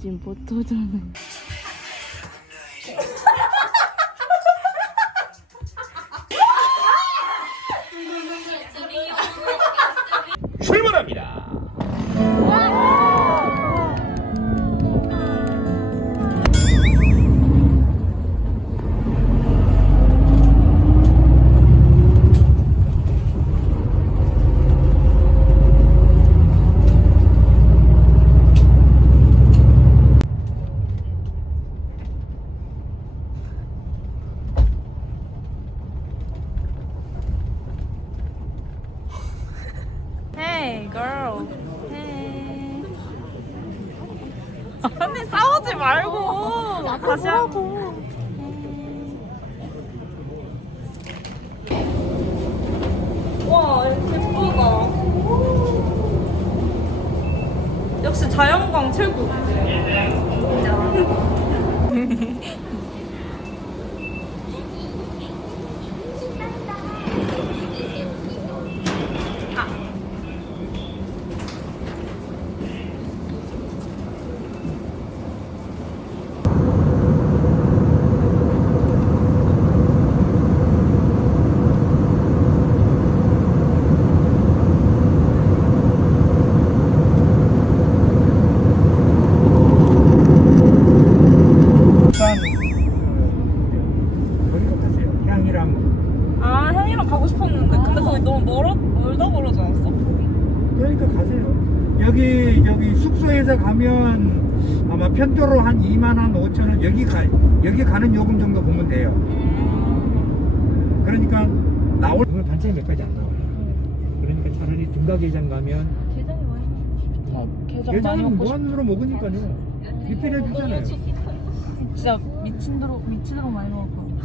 지금 보토전을 Hey girl. Hey. 언니 싸우지 말고. 다시 하고 역시 자연광 최고 일단 그 거기 어떠세요? 향이랑 아 향이랑 가고 싶었는데 근데 거기 너무 멀어 멀다 그러지 않았어? 그러니까 가세요. 여기 여기 숙소에서 가면 아마 편도로 한 2만 한 5천 원 여기 가 여기 가는 요금 정도 보면 돼요. 그러니까 나올 오늘 반찬이 몇 가지 안 나와요. 그러니까 차라리 둔가게장 가면 게장이 많이 어, 게장 많이 게장은 먹고 무한으로 먹으니까요. 리필해 주잖아요. 진짜 미친 대로 미친 대로 많이 먹고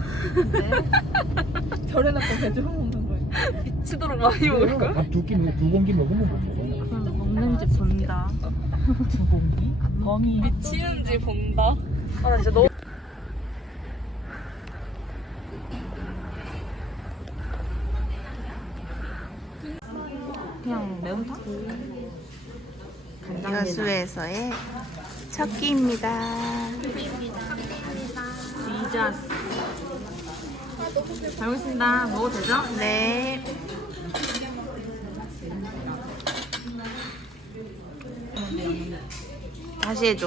절해놓고 게장 먹는 거예요 미치도록 많이 먹을 거야? 밥두 끼, 두 공기 먹으면 못 먹어요. 그럼 먹는지 본다 두 공기? 범이 미치는지 본다 아 나 진짜 너무 그냥 매운탕? 여수에서의 첫 끼입니다. 디자스 잘 먹겠습니다 먹어도 되죠? 네. 다시 해줘.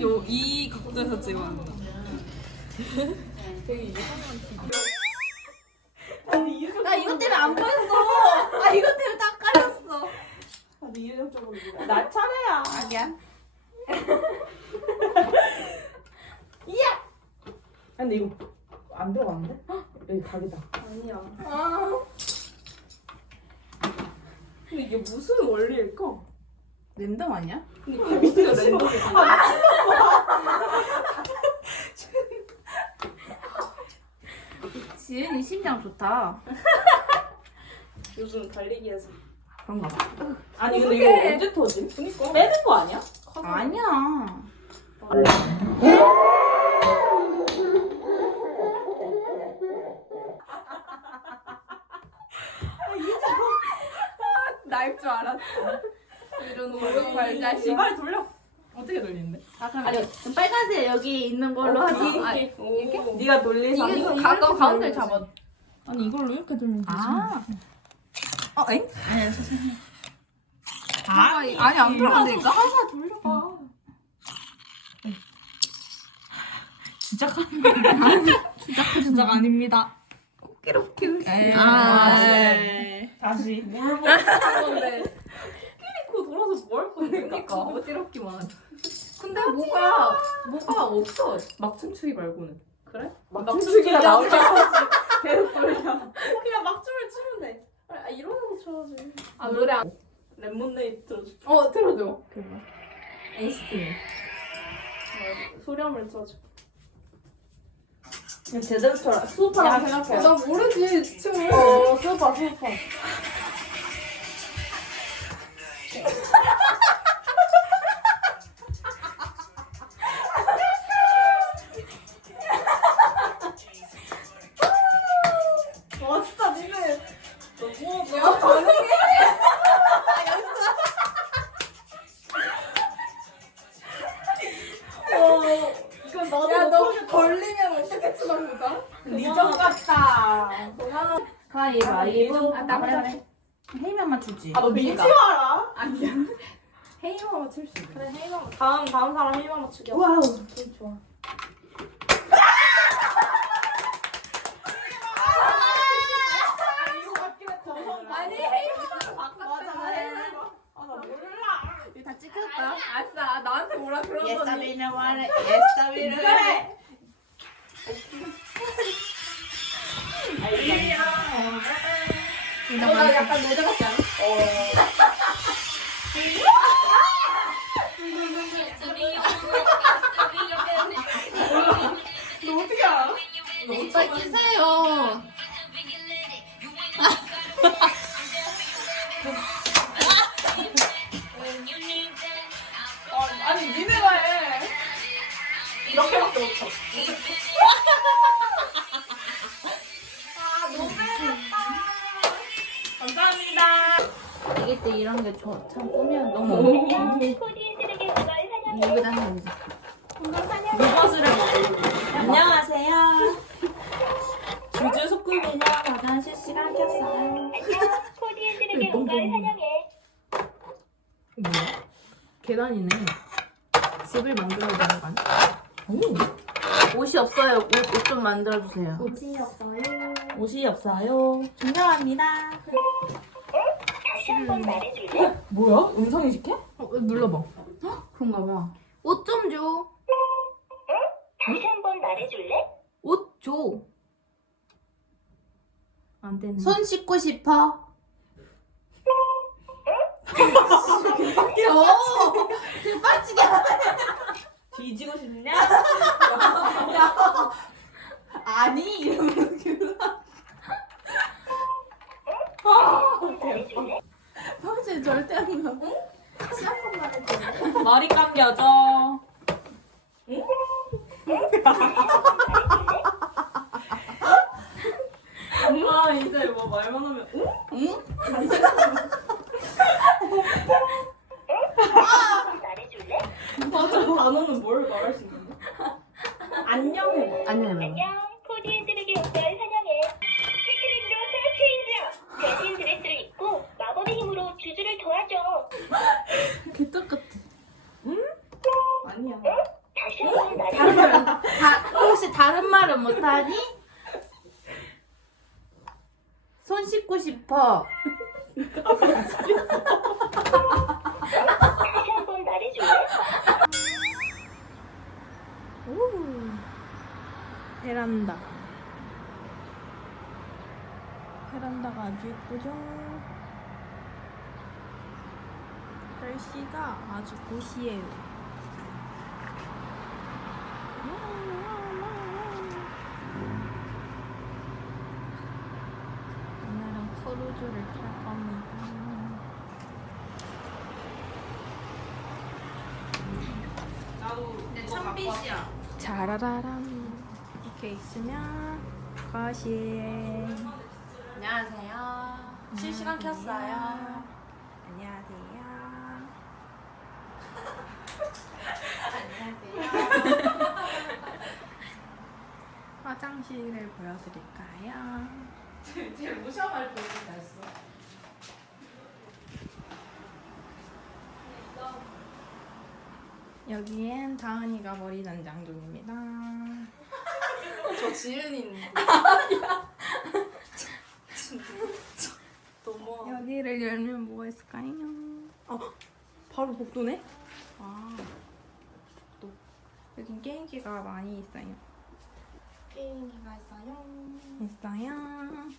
요, 이 각도에서 찍어야 한다 나 이것 때문에 안 보였어. 아 이것 때문에 딱 가렸어. 나 차례야 아니야. 근데 이거 안 들어갔는데? 여기 각이다 아니야 근데 이게 무슨 원리일까? 랜덤 아니야? 근데 밑에가 랜덤이야 지은이 심장 좋다. 요즘 달리기에서 그런가 봐. 아니 근데 이거 언제 터지? 그니까 빼는 거 아니야? 아니야. 날줄 알았어. 이런 오른발 자식. 빨리 돌려 어떻게 돌리는데? 아, 그럼 아니, 빨간색 여기 있는 걸로 하자. 아, 이렇게? 네가 돌리자 이게 더 가까운 가운데 잡아. 아니 이걸로 이렇게 돌리면 되지 아. 어, 엥? 아, 아니, 안 들어간다니까? 하나 돌려봐 시작 아닙니다 이렇게. 아, 네. 다시 뭘 보는 건데 끼리코 돌아서 뭐할 건데 그러니까 어지럽기만. 근데 뭐가 뭐가 없어. 막 춤추기 말고는 그래? 막춤추기가 나오잖아. 계속 돌려 그냥 막 춤을 추면 돼 아, 이러는 거 쳐야지 아 노래 안. 레몬네이드 틀어줄게 어 틀어줘. NCT 소리함을 틀어 줄게 제대로 쳐라. 수우파라고 생각해. 나 모르지 춤을 어 수우파 수우파. 뭐라 그러더니. 예스타 감사합니다. 이게 또 이런 게참 꾸면 너무. 돼. 무엇을 해? 안녕하세요. 주주 소꿉이녀 화장실 시간 켰어요. 안녕. 코디들에게 그걸 환영해. 뭐야? 계단이네. 집을 만들어야 되는 거 아니야? 오. 옷이 없어요. 옷 좀 만들어 주세요. 옷이 없어요. 옷이 없어요. 존경합니다. 한번 말해줄래? 뭐야? 음성이 식해? 어, 눌러봐. 그런가 봐. 옷 좀 줘. 다시 한 번 말해줄래? 옷 줘. 안 되네. 손 씻고 싶어. 어, 개빡치게 뒤지고 싶냐? 아니 이러면 한번 말해줄래? 평소에 절대 안 가. 머리 감겨줘. 아 이제 뭐 말만 하면 응? 말해줄래? 맞아 단어는 뭘 말할 수 있는데? 안녕 아니. 안녕. 코디들에게 그걸 환영해. 피크닉도 새로 체인지야. 대신 드레스를 입고 마법의 힘으로 주주를 도와줘. 개떡같아. 아니야. 다시 한번 말해줄래? 다 혹시 다른 말은 못하니? 손 씻고 싶어. 다시 한번 말해줄래? 오. 베란다. 베란다가 아주 예쁘죠? 날씨가 아주 고시해요. 오늘은 크루즈를 탈 겁니다. 천빛이야. 자라라람 이렇게 있으면 거실 안녕하세요. 실시간 켰어요. 안녕하세요 화장실을 보여드릴까요? 제일 무시할 보여준다 했어. 여기엔 다은이가 머리 단장 중입니다 저 지은이인데. 너무. 여기를 열면 뭐가 있을까요? 어, 바로 복도네? 아, 게임기가 많이 있어요 게임기가 있어요. 있어요.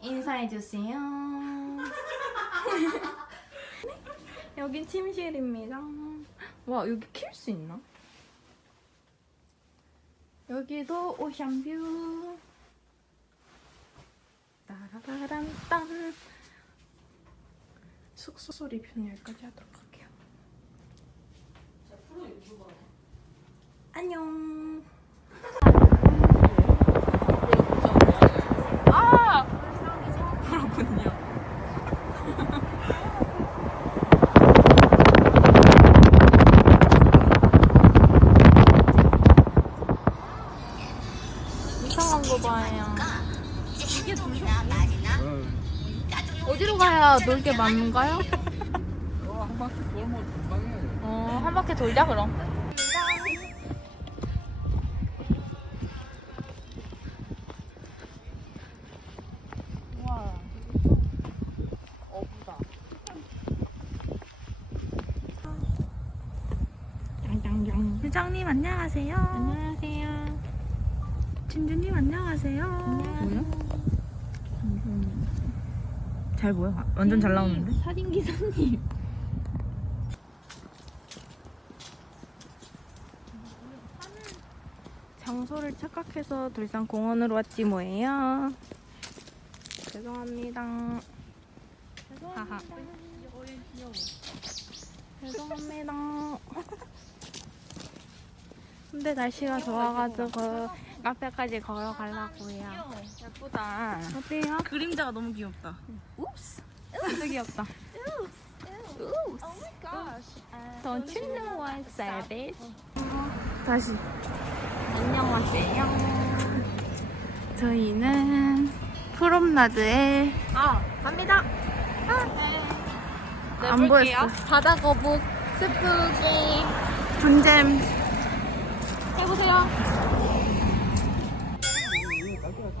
인사해주세요. 여긴 침실입니다. 와, 여기 킬 수 있나? 여기도 오션뷰. 따라라란딴. 숙소 리뷰는 여기까지 하도록 할게요. 프로 유튜버. 안녕. 그렇군요. 이상한 거 봐요. 이게 둘 어디로 가야 놀게 많은가요? 한 바퀴 돌면 금방해. 어, 한 바퀴 돌자 그럼. 회장님 안녕하세요. 안녕하세요. 진주님 안녕하세요. 뭐야? 잘 보여? 완전 잘 나오는데? 사진 기사님. 장소를 착각해서 돌산 공원으로 왔지 뭐예요. 죄송합니다. 하하. 죄송합니다. 근데 날씨가 좋아가지고 카페까지 걸어가려고요. 예쁘다. 어때요? 그림자가 너무 귀엽다. 우스. 진짜 귀엽다. Don't you know said it? 다시. 안녕하세요. 저희는 프롬나드에 아 갑니다. 안 보였어. 바다 거북 스프기 존잼 해보세요. 근데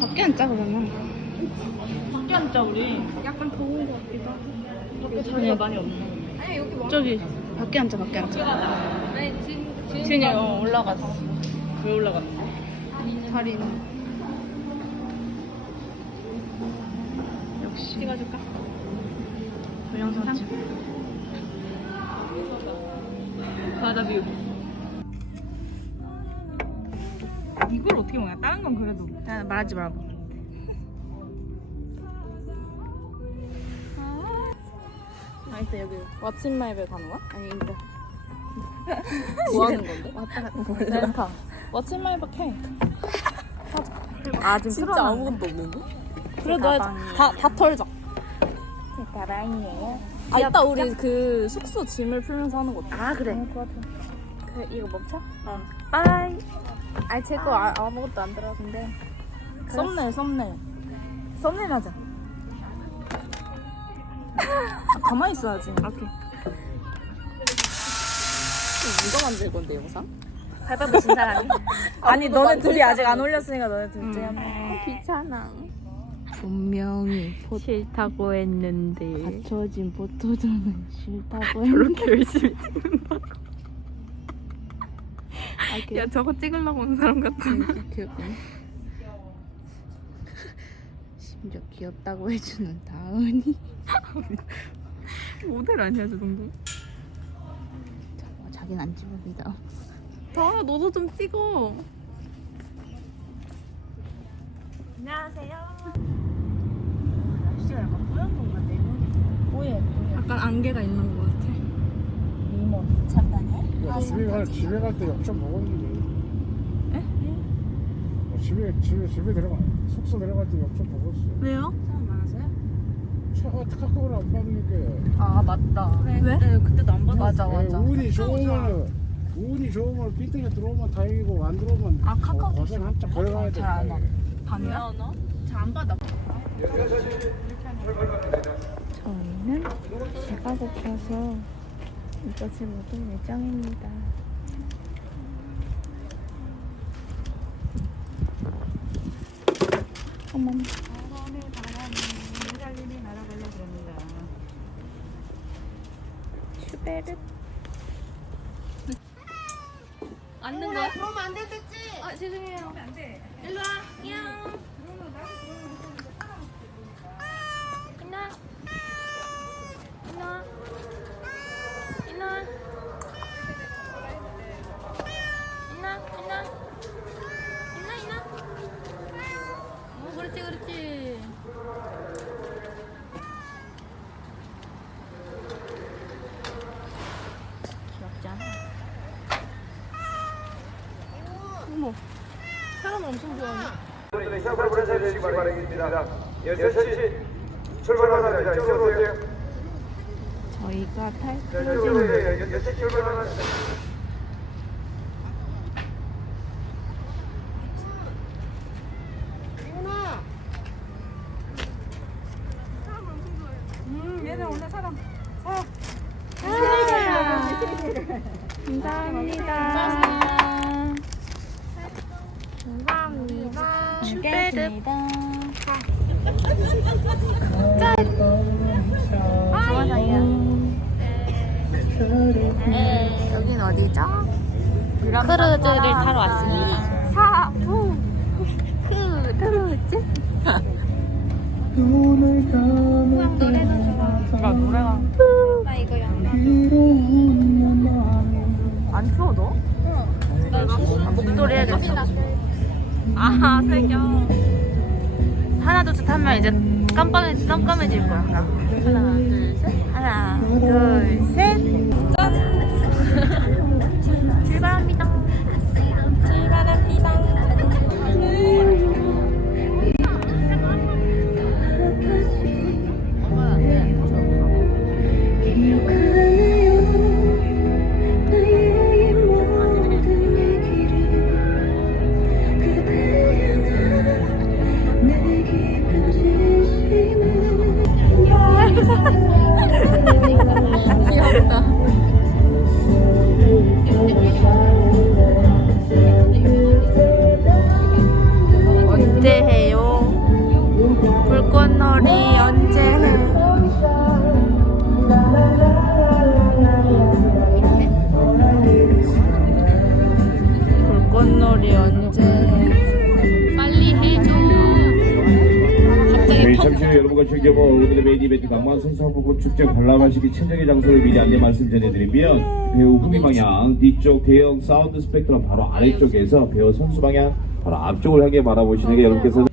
밖에 앉자 그러면. 밖에 앉자 우리. 약간 더운 것 같기도 하고. 밖에 자리가 많이 없네. 아니 여기 뭐? 저기 밖에 앉자 밖에 앉자. 아니 진 진이 어, 올라갔어. 왜 올라갔는데? 자리는. 역시. 찍어줄까? 동영상 찍. 바다 뷰. 이걸 어떻게 먹냐? 다른 건 그래도. 야, 말하지 말아봐. 아, 일단 여기 왓츠마이벨 가는 거야? 아니, 근데. 뭐 하는 건데? 왔다 갔다. 렌타. 왓츠마이벨 해. 아, 지금 진짜 아무것도 없는데? 그래도. 다, 다 털자. 제 가방이에요. 아, 이따 우리 그 숙소 짐을 풀면서 하는 거 어때? 아, 그래. 좋아. 그, 이거 멈춰? 어. 빠이. 아니, 제거 아, 아무것도 안 들어갔는데. 썸네일, 썸네일. 썸네일 하자. 아, 가만히 있어야지. 오케이. 누가 만들 건데, 영상? 발바닥 진 사람이? 아니, 너네 둘이 아직 안 올렸으니까 너네 둘 중에 한 명. 귀찮아. 분명히 포, 싫다고 했는데. 받쳐진 포토존은 싫다고 저렇게 열심히 찍는다고. 야, 저거 찍으려고 온 사람 같아. 귀엽네 심지어 귀엽다고 해주는 다은이 모델 아니야, 저 정도? 자, 자기는 안 찍습니다 다은아, 너도 좀 찍어. 날씨가 약간 뿌연 건가 뽀얘 뽀얘 약간 안개가 있는 것 같아. 리몬 잠깐에 야, 집에 갈 집에 갈 때 역전 먹었는데. 에? 어, 집에 집에 집에 들어가 숙소 들어갈 때 역전 먹었어. 왜요? 사람 많아서요? 차가 카카오를 안 받으니까. 아 맞다 왜? 네, 그때도 안 받았어 맞아, 에, 맞아. 운이 좋으면 운이 좋으면 빈팅에 들어오면 다행이고 안 들어오면 아, 카카오 한참 걸어가야 돼. 잘안 와. 밤이야? 잘안 받아 저희는 배가 고파서 이것을 먹을 예정입니다. 어머. 슈베르. 앉는 거야? 그러면 안 되겠지. 아 죄송해요. 일로 와. 야. 인나. 인나. 보내주시기 바라겠습니다. 6시 출발합니다. 이쪽으로 오세요. 저희가 탈 자, 이쪽으로 오세요. 6시 출발합니다. 나 노래가 나 이거 양말 안 추워 너? 목도리 해야겠어. 아 새겨. 하나 둘셋 하면 이제 깜깜해 깜깜해질 거야. 하나 둘 셋. 하나 둘 셋. Ha ha ha! 축제 관람하시기 친정의 장소를 미리 안내 말씀 전해드리면 배우 후미 방향 뒤쪽 대형 사운드 스펙트럼 바로 아래쪽에서 배우 선수 방향 바로 앞쪽을 향해 바라보시는 게 여러분께서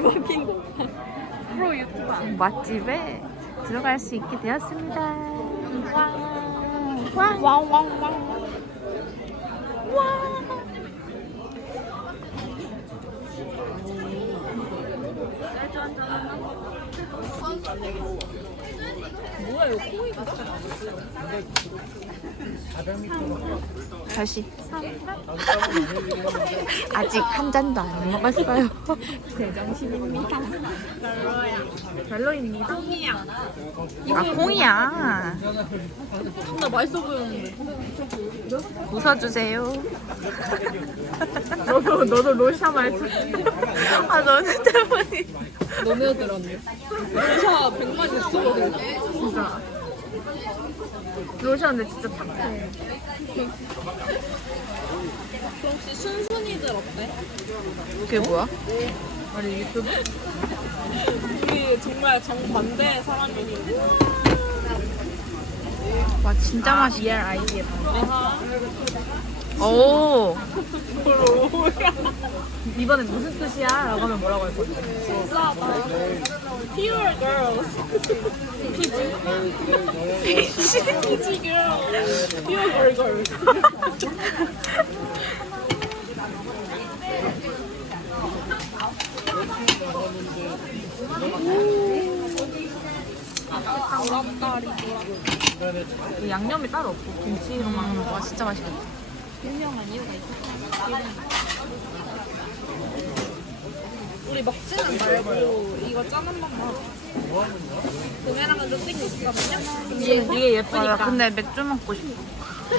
거. 프로 유튜버. 맛집에 들어갈 수 있게 되었습니다. 왕왕왕. 뭐야 이거 코이가 다시. 아직 한 잔도 안 먹었어요. 제정신입니다. 별로입니다. 콩이야. 아, 콩이야. 존나 맛있어 보였는데. 웃어주세요. 너도 너도 로샤 말투. 아, 너는 때문에. 너네들 언니. 로샤 100만 유튜버들. 진짜. 로션 근데 진짜 착해. 그럼 혹시 순순이들 어때? 그게 뭐야? 아니 유튜브? 우리 정말 정반대의 사람이니. 와, 진짜 아이디에 아하. 오. 이번엔 무슨 뜻이야? 라고 하면 뭐라고 할? 진짜다. Pure girls. 피지? 피지 girl. Pure girl girl. 그 양념이 따로 없고 김치로만. 와, 진짜 맛있겠다. 유명한 이유가 있어. 우리 먹지는 말고 이거 짜는 있거든요. 이게, 이게 예쁘니까. 아, 나 근데 맥주 먹고 싶어.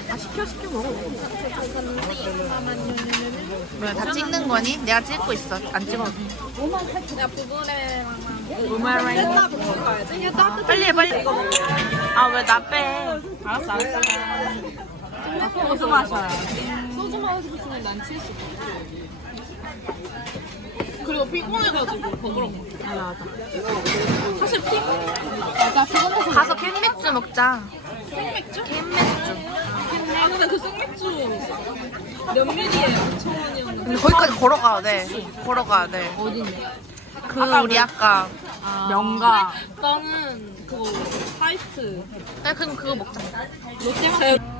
아, 시켜 시켜 먹어. 왜 다 찍는 거니? 내가 찍고 있어. 안. 야. 다 붙인 거야지. 빨리 해, 빨리. 아, 왜 나 빼? 알았어 알았어. 소주 마셔요. 소주 마시고 싶으면 난 칠수 있어. 그리고 피곤해가지고 더 그런 거. 맞아, 맞아. 사실 피 맞아 피곤해서. 가서 캔맥주 먹자. 생맥주? 캔맥주. 아 근데 그 생맥주 몇 밀리에 5천 원이었는데. 근데 거기까지 걸어가야 돼. 걸어가야 돼. 어딘데? 그 우리 아까 명가. 나는 그거 화이트 야, 그럼 그거 먹자. 롯데 이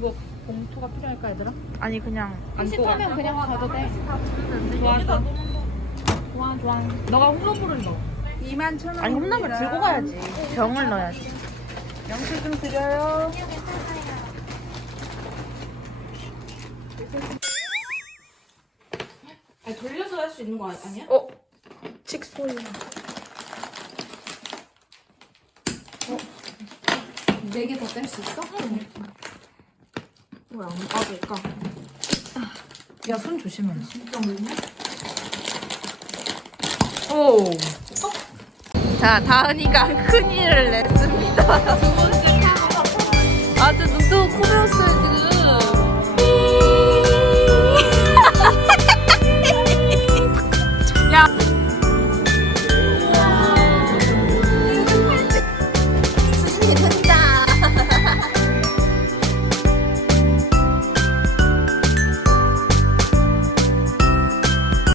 거 봉투가 필요할까 얘들아? 아니 그냥 안고 가. 그냥 가도 돼. 좋아 좋아. 좋아 좋아. 너가 홈런볼을 넣어. 아니 홈런을 들고 가야지. 병을 넣어야지. 영수 좀 드려요. 아니 돌려서 할 수 있는 거 아니야? 어? 칙 소리. 네 개 더 뗄 수 있어? 왜 안 빠질까? 야 손 조심해. 오. 자 다은이가 큰 일을 냈습니다. 아주 눈뜨고 코베었어야지.